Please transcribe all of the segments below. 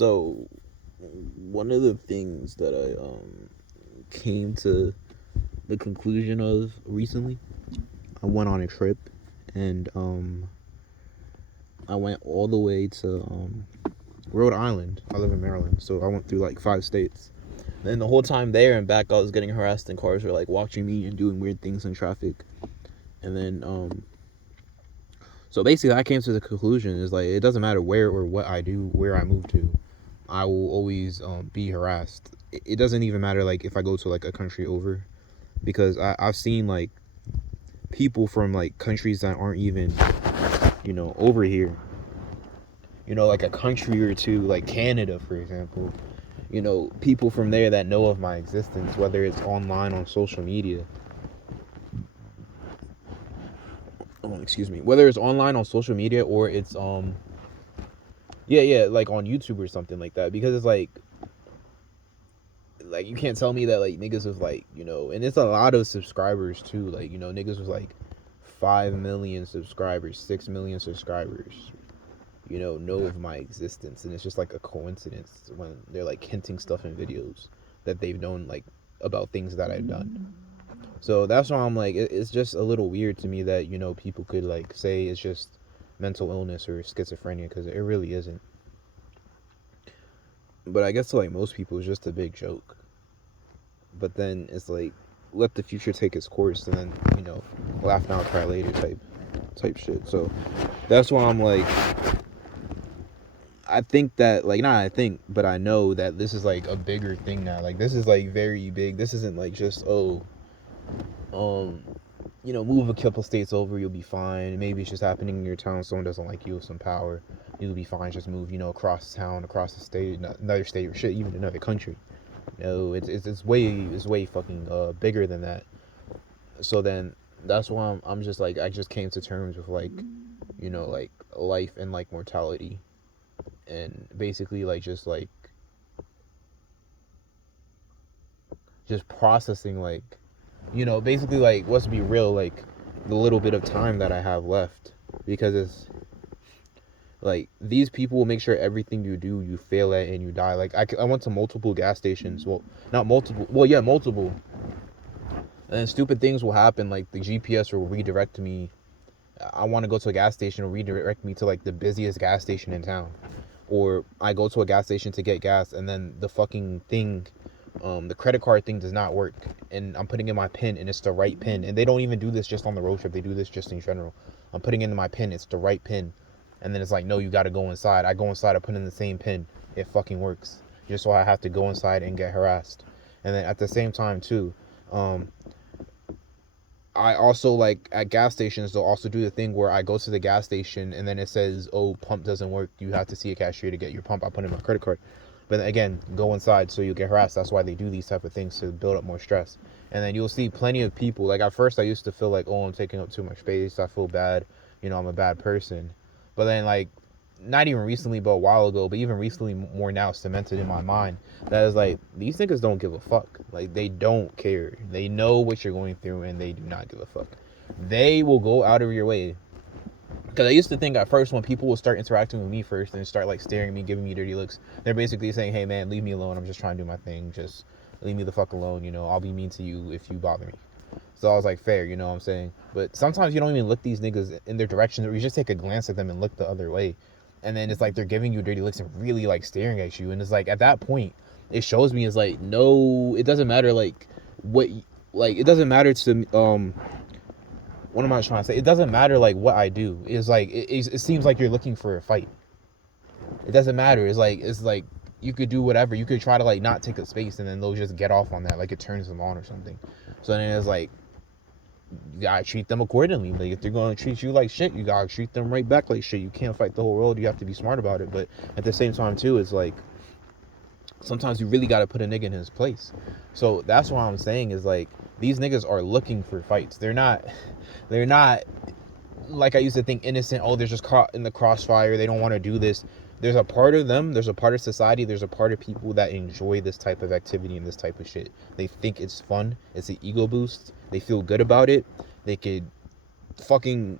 So one of the things that I came to the conclusion of recently, I went on a trip and I went all the way to Rhode Island. I live in Maryland, so I went through like 5 states. And the whole time there and back, I was getting harassed, and cars were like watching me and doing weird things in traffic. And then so basically, I came to the conclusion is like it doesn't matter where or what I do, where I move to, I will always be harassed. It doesn't even matter like if I go to like a country over, because I've seen like people from like countries that aren't even over here, like a country or two, like Canada for example, people from there that know of my existence, whether it's online on social media. Oh, excuse me. Whether it's online on social media or it's yeah, like on YouTube or something like that, because it's like you can't tell me that like niggas with like and it's a lot of subscribers too, like niggas with like 5 million subscribers, 6 million subscribers, know of my existence, and it's just like a coincidence when they're like hinting stuff in videos that they've known like about things that I've done. So that's why I'm like it's just a little weird to me that people could like say it's just mental illness or schizophrenia, because it really isn't. But I guess to like most people it's just a big joke. But then it's like let the future take its course, and then laugh now cry later type shit. So that's why I'm like I think that like not I think but I know that this is like a bigger thing now. Like this is like very big. This isn't like just um move a couple states over, you'll be fine. Maybe it's just happening in your town, someone doesn't like you with some power, you'll be fine. Just move across town, across the state, another state, or shit, even another country. No, it's way fucking bigger than that. So then that's why I'm just like I just came to terms with like like life and like mortality, and basically like just processing like basically like let's be real, like the little bit of time that I have left, because it's like these people will make sure everything you do you fail at and you die. Like I went to multiple gas stations, well not multiple, well yeah, multiple, and stupid things will happen, like the GPS will redirect me. I want to go to a gas station, will redirect me to like the busiest gas station in town, or I go to a gas station to get gas, and then the fucking thing, the credit card thing does not work, and I'm putting in my pin and it's the right pin, and they don't even do this just on the road trip, they do this just in general. I'm putting in my pin, it's the right pin, and then it's like, no, you got to go inside. I go inside, I put in the same pin, it fucking works. Just so I have to go inside and get harassed. And then at the same time too, I also like at gas stations they'll also do the thing where I go to the gas station and then it says, oh, pump doesn't work, you have to see a cashier to get your pump. I put in my credit card, but then again, go inside so you get harassed. That's why they do these type of things, to build up more stress. And then you'll see plenty of people, like at first I used to feel like, oh, I'm taking up too much space, I feel bad, I'm a bad person. But then like not even recently but a while ago, but even recently more now, cemented in my mind that is like these niggas don't give a fuck. Like they don't care, they know what you're going through and they do not give a fuck. They will go out of your way, because I used to think at first when people will start interacting with me first and start like staring at me, giving me dirty looks, they're basically saying, hey man, leave me alone, I'm just trying to do my thing, just leave me the fuck alone, I'll be mean to you if you bother me. So I was like, fair, what I'm saying? But sometimes you don't even look these niggas in their direction, or you just take a glance at them and look the other way. And then it's like they're giving you dirty looks and really like staring at you. And it's like at that point, it shows me, it's like, no, it doesn't matter like what, like it doesn't matter to what am I trying to say? It doesn't matter like what I do. It's like it seems like you're looking for a fight. It doesn't matter. It's like you could do whatever. You could try to like not take a space, and then they'll just get off on that, like it turns them on or something. So then it's like you gotta treat them accordingly. Like if they're gonna treat you like shit, you gotta treat them right back like shit. You can't fight the whole world. You have to be smart about it. But at the same time too, it's like sometimes you really gotta put a nigga in his place. So that's what I'm saying is like these niggas are looking for fights. They're not like I used to think innocent. Oh, they're just caught in the crossfire, they don't want to do this. There's a part of them, there's a part of society, there's a part of people that enjoy this type of activity and this type of shit. They think it's fun, it's an ego boost, they feel good about it, they could fucking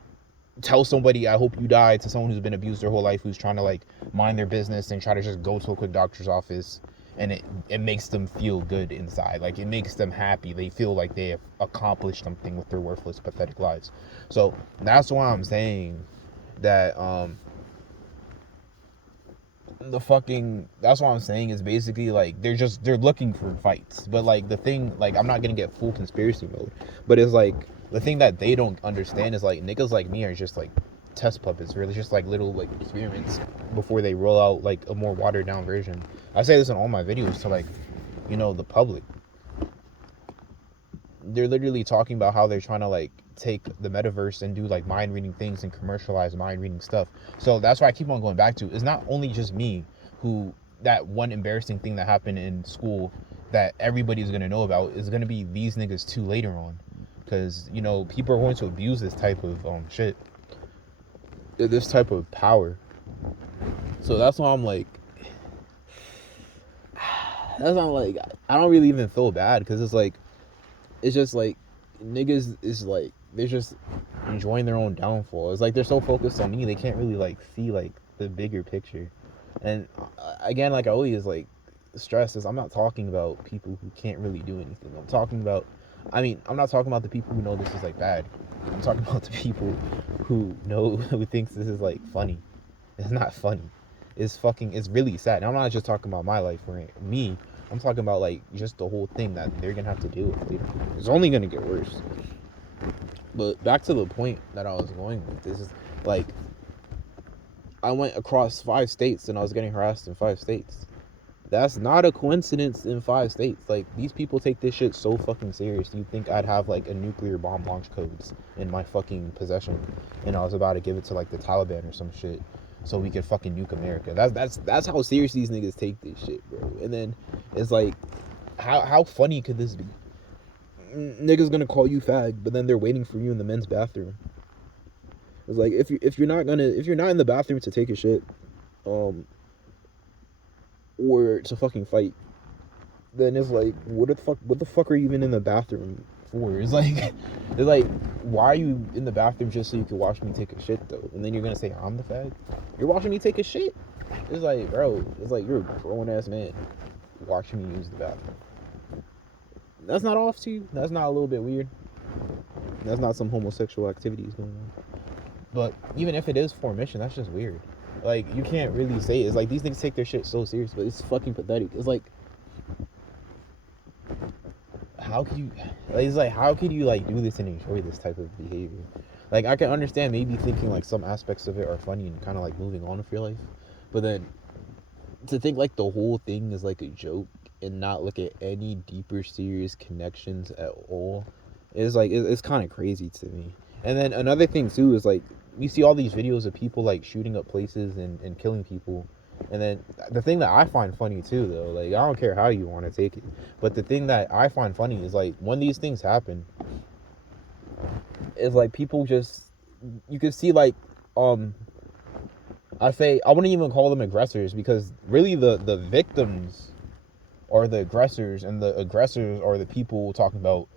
tell somebody I hope you die to someone who's been abused their whole life, who's trying to like mind their business and try to just go to a quick doctor's office, and it makes them feel good inside. Like, it makes them happy. They feel like they have accomplished something with their worthless, pathetic lives. So that's why I'm saying that that's what I'm saying is basically like they're looking for fights. But like the thing, like, I'm not gonna get full conspiracy mode, but it's like the thing that they don't understand is like niggas like me are just like test puppets, really, just like little like experiments before they roll out like a more watered down version. I say this in all my videos to like, the public. They're literally talking about how they're trying to like take the metaverse and do like mind reading things and commercialize mind reading stuff. So that's why I keep on going back to, it's not only just me who, that one embarrassing thing that happened in school that everybody's gonna know about is gonna be these niggas too later on, because people are going to abuse this type of shit, this type of power. So that's why I'm like, I don't really even feel bad, because it's just like niggas is like, they're just enjoying their own downfall. It's like they're so focused on me, they can't really like see like the bigger picture. And again, like I always like stress is, I'm not talking about people who can't really do anything. I'm not talking about the people who know this is like bad. I'm talking about the people who thinks this is like funny. It's not funny. It's really sad. And I'm not just talking about my life or me. I'm talking about like just the whole thing that they're gonna have to deal with later. It's only gonna get worse. But back to the point that I was going with, this is like, I went across 5 states and I was getting harassed in 5 states. That's not a coincidence in 5 states. Like, these people take this shit so fucking serious. You'd think I'd have like a nuclear bomb launch codes in my fucking possession, and I was about to give it to like the Taliban or some shit, so we could fucking nuke America. That's how serious these niggas take this shit, bro. And then it's like, how funny could this be? Niggas gonna call you fag, but then they're waiting for you in the men's bathroom. It's like, if you're not in the bathroom to take a shit, or to fucking fight, then it's like, what the fuck are you even in the bathroom for? It's like why are you in the bathroom just so you can watch me take a shit though? And then you're gonna say I'm the fag? You're watching me take a shit? It's like, bro, it's like you're a grown ass man watching me use the bathroom. That's not off to you? That's not a little bit weird? That's not some homosexual activities going on? But even if it is for a mission, that's just weird. Like, you can't really say it. It's like, these niggas take their shit so serious, but it's fucking pathetic. It's like, how could you like do this and enjoy this type of behavior? Like, I can understand maybe thinking like some aspects of it are funny and kind of like moving on with your life, but then to think like the whole thing is like a joke and not look at any deeper serious connections at all is like, it's kind of crazy to me. And then another thing too is like, we see all these videos of people like shooting up places and killing people. And then the thing that I find funny too, though, like, I don't care how you want to take it, but the thing that I find funny is like, when these things happen, it's like people just, you can see like, I wouldn't even call them aggressors, because really the victims are the aggressors, and the aggressors are the people talking about,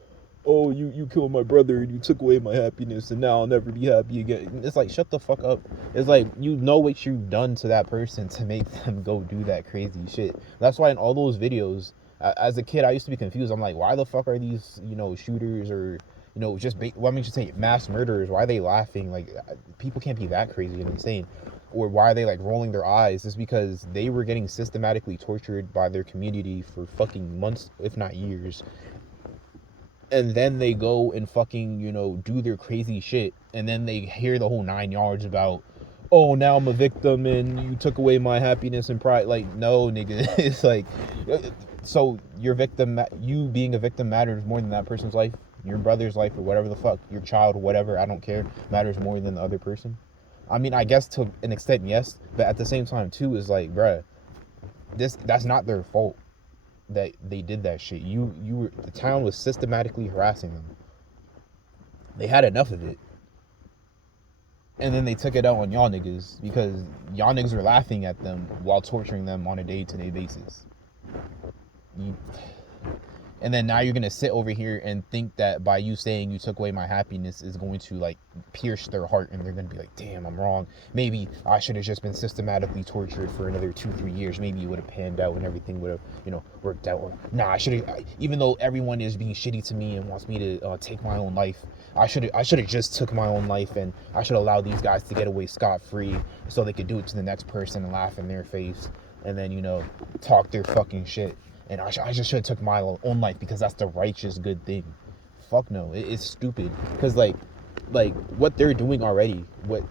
oh, you killed my brother and you took away my happiness and now I'll never be happy again. It's like, shut the fuck up. It's like, what you've done to that person to make them go do that crazy shit. That's why in all those videos, as a kid, I used to be confused. I'm like, why the fuck are these, shooters or, let me just say mass murderers, why are they laughing? Like, people can't be that crazy and insane. Or why are they like rolling their eyes? It's because they were getting systematically tortured by their community for fucking months, if not years. And then they go and fucking, do their crazy shit. And then they hear the whole 9 yards about, oh, now I'm a victim and you took away my happiness and pride. Like, no, nigga. It's like, so you being a victim matters more than that person's life? Your brother's life or whatever the fuck, your child, whatever, I don't care, matters more than the other person? I mean, I guess to an extent, yes. But at the same time, too, is like, bruh, that's not their fault that they did that shit. The town was systematically harassing them. They had enough of it. And then they took it out on y'all niggas because y'all niggas were laughing at them while torturing them on a day-to-day basis. And then now you're gonna sit over here and think that by you saying you took away my happiness is going to like pierce their heart, and they're gonna be like, damn, I'm wrong. Maybe I should have just been systematically tortured for another 2-3 years. Maybe it would have panned out and everything would have, worked out. Or nah, I should have. Even though everyone is being shitty to me and wants me to take my own life, I should have just took my own life, and I should allow these guys to get away scot-free so they could do it to the next person and laugh in their face, and then talk their fucking shit. And I just should have took my own life because that's the righteous good thing. Fuck no, it's stupid. Because like what they're doing already, what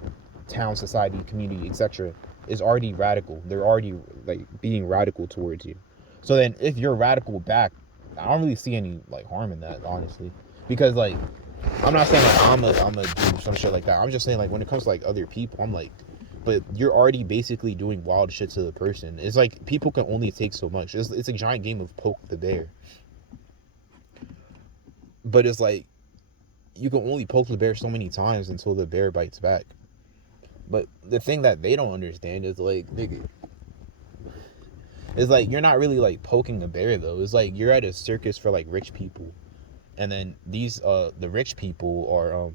town, society, community, etc., is already radical. They're already like being radical towards you. So then if you're radical back, I don't really see any like harm in that, honestly. Because like I'm not saying like I'm a do some shit like that. I'm just saying like when it comes to like other people, I'm like, but you're already basically doing wild shit to the person. It's like people can only take so much. It's a giant game of poke the bear. But it's like you can only poke the bear so many times until the bear bites back. But the thing that they don't understand is like, nigga, it's like you're not really like poking the bear though. It's like you're at a circus for like rich people, and then these the rich people are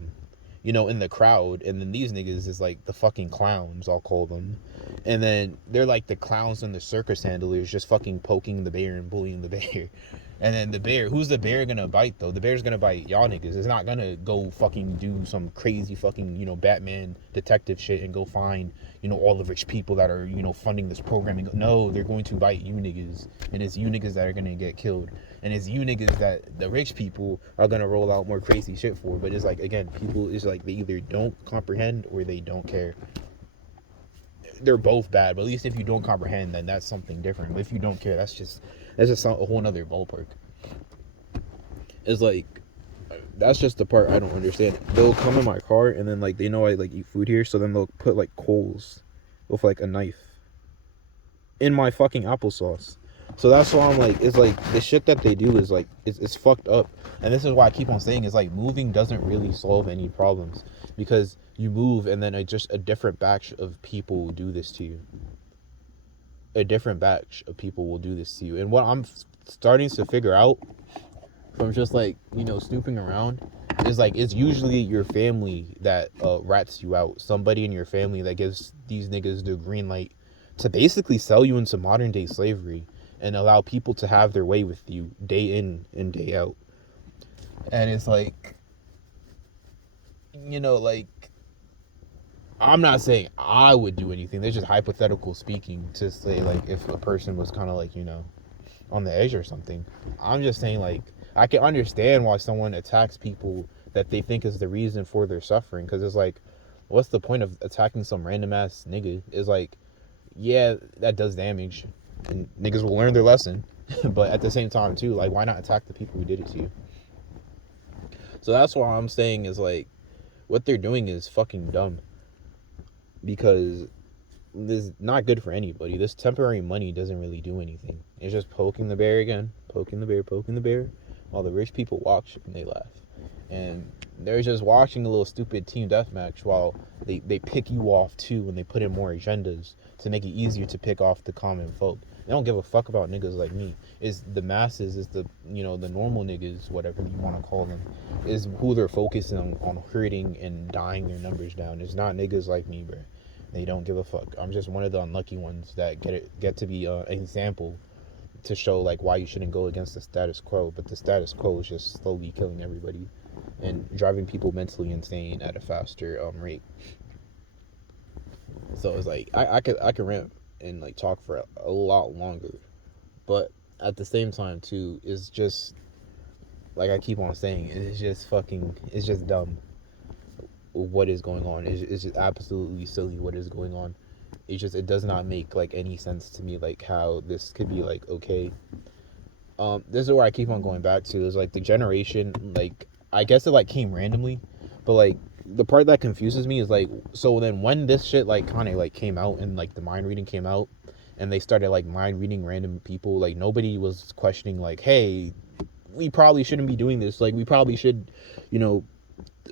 in the crowd, and then these niggas is like the fucking clowns, I'll call them. And then they're like the clowns and the circus handlers just fucking poking the bear and bullying the bear. And then the bear, who's the bear gonna bite though? The bear's gonna bite y'all niggas. It's not gonna go fucking do some crazy fucking, Batman detective shit and go find, all the rich people that are, funding this program. No, they're going to bite you niggas. And it's you niggas that are gonna get killed. And it's you niggas that the rich people are gonna roll out more crazy shit for. But it's like, again, people is like they either don't comprehend or they don't care. They're both bad, but at least if you don't comprehend, then that's something different. But if you don't care, that's just a whole nother ballpark. It's like, that's just the part I don't understand. They'll come in my car and then like they know I like eat food here, so then they'll put like coals with like a knife in my fucking applesauce. So that's why I'm like, it's like the shit that they do is like it's fucked up. And this is why I keep on saying is like moving doesn't really solve any problems, because you move and then just a different batch of people will do this to you. A different batch of people will do this to you. And what I'm starting to figure out from just like, snooping around is like, it's usually your family that rats you out. Somebody in your family that gives these niggas the green light to basically sell you into modern day slavery and allow people to have their way with you day in and day out. And it's like, like, I'm not saying I would do anything. There's just hypothetical speaking to say, like, if a person was kind of like, on the edge or something. I'm just saying, like, I can understand why someone attacks people that they think is the reason for their suffering. Because it's like, what's the point of attacking some random ass nigga? It's like, yeah, that does damage. And niggas will learn their lesson. But at the same time, too, like, why not attack the people who did it to you? So that's why I'm saying is, like, what they're doing is fucking dumb. Because this is not good for anybody. This temporary money doesn't really do anything. It's just poking the bear again. Poking the bear. While the rich people watch and they laugh. And they're just watching a little stupid team deathmatch while they pick you off too, when they put in more agendas to make it easier to pick off the common folk. They don't give a fuck about niggas like me. Is the masses, is the the normal niggas, whatever you want to call them, is who they're focusing on hurting and dying their numbers down. It's not niggas like me, bro. They don't give a fuck. I'm just one of the unlucky ones that get to be an example to show like why you shouldn't go against the status quo. But the status quo is just slowly killing everybody and driving people mentally insane at a faster rate. So it's like I could rant and like talk for a lot longer, but at the same time too, it's just like I keep on saying, it's just dumb what is going on. It's just absolutely silly what is going on. It does not make like any sense to me, like how this could be like okay. This is where I keep on going back to, is like the generation, like I guess it like came randomly, but like the part that confuses me is like, so then when this shit like kind of like came out and like the mind reading came out and they started like mind reading random people, like nobody was questioning like, hey, we probably shouldn't be doing this, like we probably should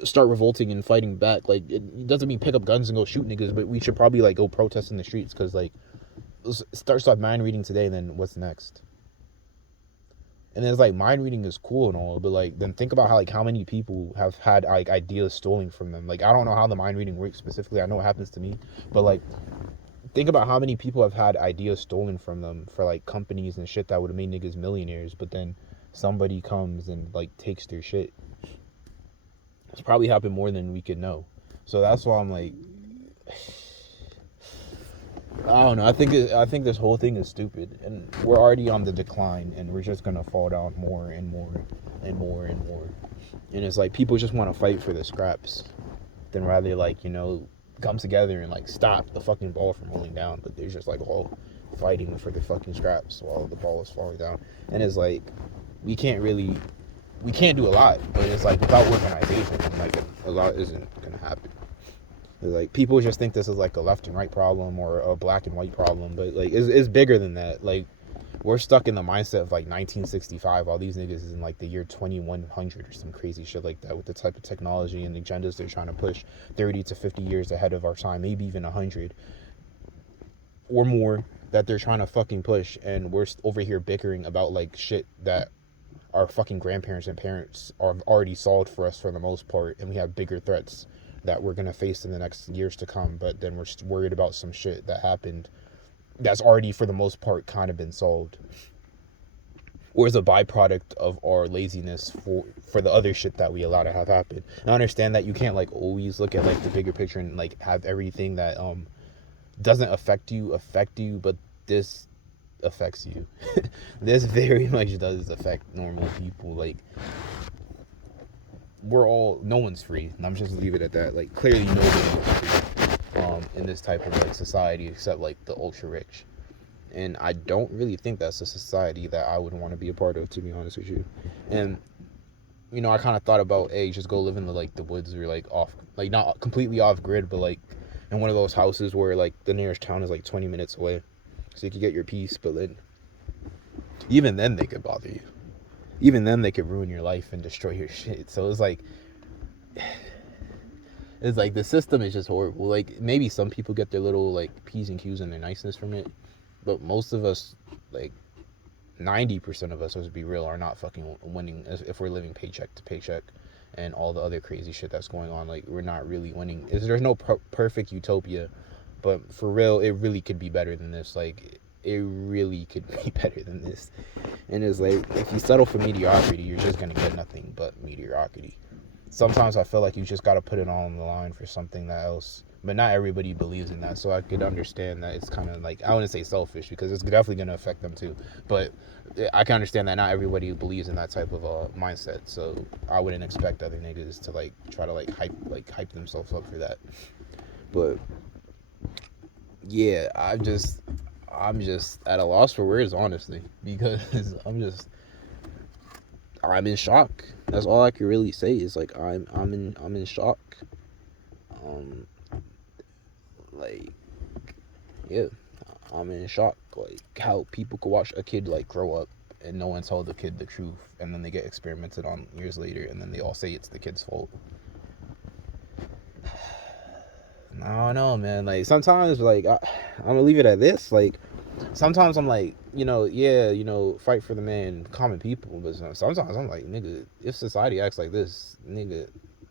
start revolting and fighting back. Like it doesn't mean pick up guns and go shoot niggas, but we should probably like go protest in the streets, because like start mind reading today, then what's next? And it's like mind reading is cool and all, but like then think about how many people have had like ideas stolen from them. Like I don't know how the mind reading works specifically. I know it happens to me, but like think about how many people have had ideas stolen from them for like companies and shit that would have made niggas millionaires, but then somebody comes and like takes their shit. It's probably happened more than we could know. So that's why I'm like, I don't know. I think this whole thing is stupid, and we're already on the decline, and we're just gonna fall down more and more and more and more. And it's like people just want to fight for the scraps, than rather like come together and like stop the fucking ball from rolling down. But they're just like all fighting for the fucking scraps while the ball is falling down. And it's like we can't do a lot, but it's like without organization, like a lot isn't gonna happen. Like people just think this is like a left and right problem or a black and white problem, but like it's bigger than that. Like we're stuck in the mindset of like 1965. All these niggas is in like the year 2100 or some crazy shit like that with the type of technology and agendas they're trying to push 30 to 50 years ahead of our time, maybe even 100 or more that they're trying to fucking push, and we're over here bickering about like shit that our fucking grandparents and parents are already solved for us for the most part, and we have bigger threats that we're gonna face in the next years to come, but then we're worried about some shit that happened that's already for the most part kind of been solved, or is a byproduct of our laziness for the other shit that we allow to have happen. And I understand that you can't like always look at like the bigger picture and like have everything that doesn't affect you, but this affects you. This very much does affect normal people. Like no one's free, and I'm just gonna leave it at that. Like clearly nobody is free in this type of like society except like the ultra rich, and I don't really think that's a society that I would want to be a part of, to be honest with you. And I kind of thought about just go live in the woods, or like off, like not completely off grid, but like in one of those houses where like the nearest town is like 20 minutes away, so you could get your peace. But then even then they could bother you, even then they could ruin your life and destroy your shit. So it's like the system is just horrible. Like maybe some people get their little like P's and Q's and their niceness from it, but most of us, like 90% of us, let's be real, are not fucking winning if we're living paycheck to paycheck and all the other crazy shit that's going on. Like we're not really winning. There's no perfect utopia, but for real, it really could be better than this. Like it really could be better than this. And it's like if you settle for mediocrity, you're just gonna get nothing but mediocrity. Sometimes I feel like you just gotta put it all on the line for something else. But not everybody believes in that, so I could understand that it's kind of like, I wouldn't say selfish, because it's definitely going to affect them too, but I can understand that not everybody believes in that type of mindset, so I wouldn't expect other niggas to like try to like hype themselves up for that. But yeah, I'm just at a loss for words, honestly, because I'm in shock. That's all I can really say is like I'm in shock. Like, yeah, I'm in shock. Like how people could watch a kid like grow up and no one tell the kid the truth, and then they get experimented on years later, and then they all say it's the kid's fault. I don't know, man. Like sometimes, like I'm gonna leave it at this. Like sometimes I'm like, fight for the man, common people. But sometimes I'm like, nigga, if society acts like this, nigga,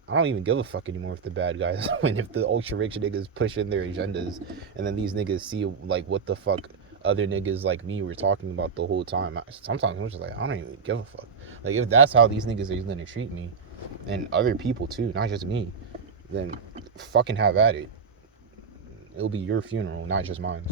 I don't even give a fuck anymore if the bad guys win. If the ultra rich niggas push in their agendas, and then these niggas see like what the fuck other niggas like me were talking about the whole time. Sometimes I'm just like, I don't even give a fuck. Like if that's how these niggas are gonna treat me, and other people too, not just me, then fucking have at it. It'll be your funeral, not just mine.